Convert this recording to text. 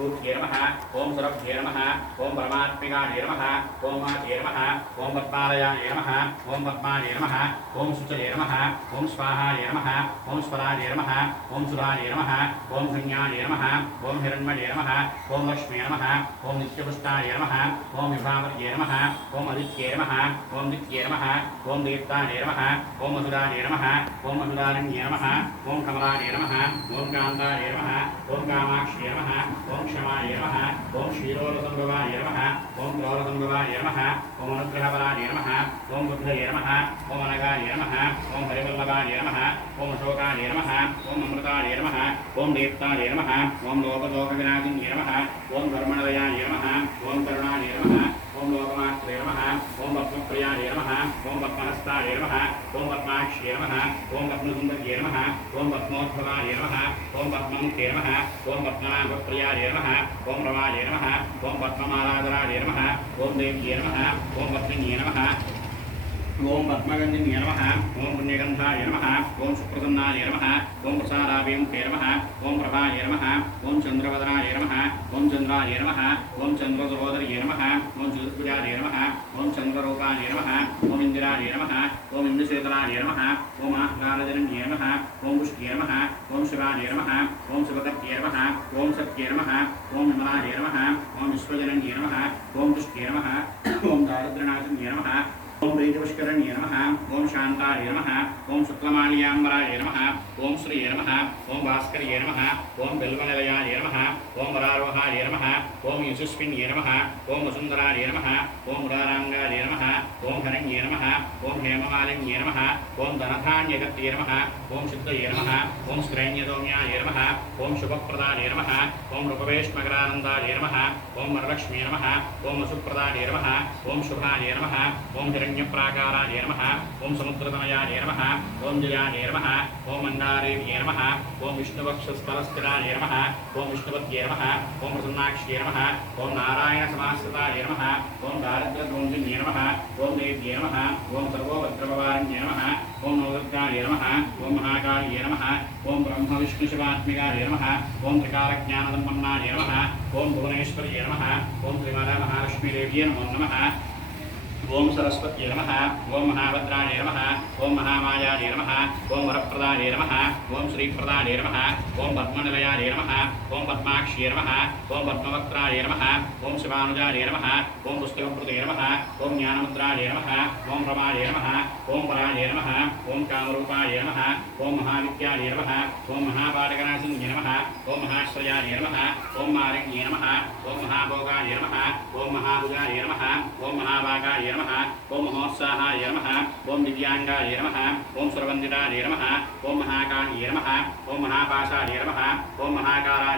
नमः ओम सरभ्ये नमः ओम परमात्मिकाय नमः ओम माते नमः ओम पद्मालयाय नमः ओम पद्माय नमः ओम शुचये नमः ओम स्वाहाय नमः ओम स्वराय नमः ओम सुराय नमः ओम संज्ञाय नमः ओम हिरण्मये नमः ओम लक्ष्मी नमः ओम नित्यपुष्टाय नमः ओम विभावर्ये नमः ओम आदित्ये नमः ओम नित्ये नमः ओम दीप्ताय नमः ओम मधुराय नमः ओम मधुरारण्ये नमः ओम कमलाय नमः ओम कान्ताय नमः ओम कामाक्ष्ये नमः ओम क्षमाय नमः ओम क्षीरोरसंभवाय नमः ओम क्रोरसंभवाय नमः ओम अनुग्रहपराय नमः ओम बुद्धये नमः ओम अनगाय नमः ओम हरिवल्लभाय नमः ओम अशोकाय नमः ओम अमृताय नमः ओम दीप्ताय नमः ओम लोकलोकविनाशिन्ये नमः ओम धर्मणदयाय नमः ओम करुणाय नमः ओम लोकमात्रे नमः ओम पद्मप्रियाय नमः ओम पद्महस्ताय नमः ओम पद्माक्ष्ये नमः ओम पद्मसुन्दर्ये नमः ओम पद्मोद्भवाय नमः ओम पद्ममुखे नमः ओम पद्मनाभप्रियाय नमः ओम रमाय नमः ओम पद्ममालाधराय नमः ओम देव्ये नमः ओम पद्मिन्ये नमः ओम पद्मगन्धिन्ये नमः ओम पुण्यगन्धाय नमः ओम सुप्रसन्नाय नमः ओम प्रसादाभिमुखे नमः ओम प्रभाय नमः ओम चन्द्रवदनाय नमः ओम चन्द्राय नमः ओम चन्द्रसहोदर्ये नमः ओम चतुर्भुजाय नमः ओम चन्द्ररूपाय नमः ओम इन्दिराय नमः ओम इन्दुशेखराय नमः ओम आह्लादजनन्ये नमः ओम पुष्टे नमः ओम शिवाय नमः ओम शिवकर्त्ये नमः ओम सत्ये नमः ओम विमलाय नमः ओम विश्वजनन्ये नमः ओम पुष्टे नमः ओम दारिद्र्यनाशन्ये नमः ओम प्रीतिपुष्करण्ये नमः ओम शान्ताय नमः ओम शुक्लमाल्याम्बराय नमः ओम श्रिये नमः ओम भास्कर्ये नमः ओम बिल्वनिलयाय नमः ओम वरारोहाय नमः ओम यशस्विन्ये नमः ओम वसुन्धराय नमः ओम मुराराङ्गाय नमः ओम हरण्ये नमः ओम हेममालिन्ये नमः ओम धनधान्यगत्ये नमः ओम सिद्धये नमः ओम स्त्रैण्यदौम्याय नमः ओम शुभप्रदाय नमः ओम रूपवेश्मकरानन्दाय नमः ओम वरलक्ष्मी नमः ओम वसुप्रदाय नमः ओम शुभाय नमः ओम हिरण्यप्राकाराय नमः ओम समुद्रतनयाय नमः ओम जयाय नमः ओम मन्दारेव्ये नमः ओम विष्णुवक्षस्थलस्थिराय नमः ओम विष्णुपत्ये नमः ओम प्रसन्नाक्ष्ये नमः ओम नारायणसमाश्रिताय नमः ओम दारिद्र्यध्वंसिन्ये नमः ओम देव्ये नमः ओम सर्वोपद्रववारिण्ये नमः ओम नवदुर्गाय नमः ओम महाकाल्ये नमः ओम ब्रह्मविष्णुशिवात्मिकाय नमः ओम त्रिकालज्ञानसम्पन्नाय नमः ओम भुवनेश्वर्ये नमः ओम त्रिमाला महालक्ष्मीदेव्ये नमो नमः ओम सरस्वत्यै नमः ओम महाभद्राय नमः ओम महामायाय नमः ओम वरप्रदाय नमः ओम श्रीप्रदाय नमः ओम पद्मनिलयाय नमः ओम पद्माक्ष्ये नमः ओम पद्मवक्त्राय नमः ओम शिवानुजाय नमः ओम पुस्तकप्रदे नमः ओम ज्ञानमुद्राय नमः ओम रमाय नमः ओम पराय नमः ओम कामरूपाय नमः ओम महाविद्याय नमः ओम महापाटकनाशिन्ये नमः ओम महाश्रयाय नमः ओम मारिण्ये नमः ओम महाभोगाय नमः ओम महाभुजाय नमः ओम महाभागाय नमः ओम महोत्साहाय नमः ओम दिव्यांगाय नमः ओम सुरवन्दिताय नमः ओम महाकाल्ये नमः ओम महापाशाय नमः ओम महाकालाय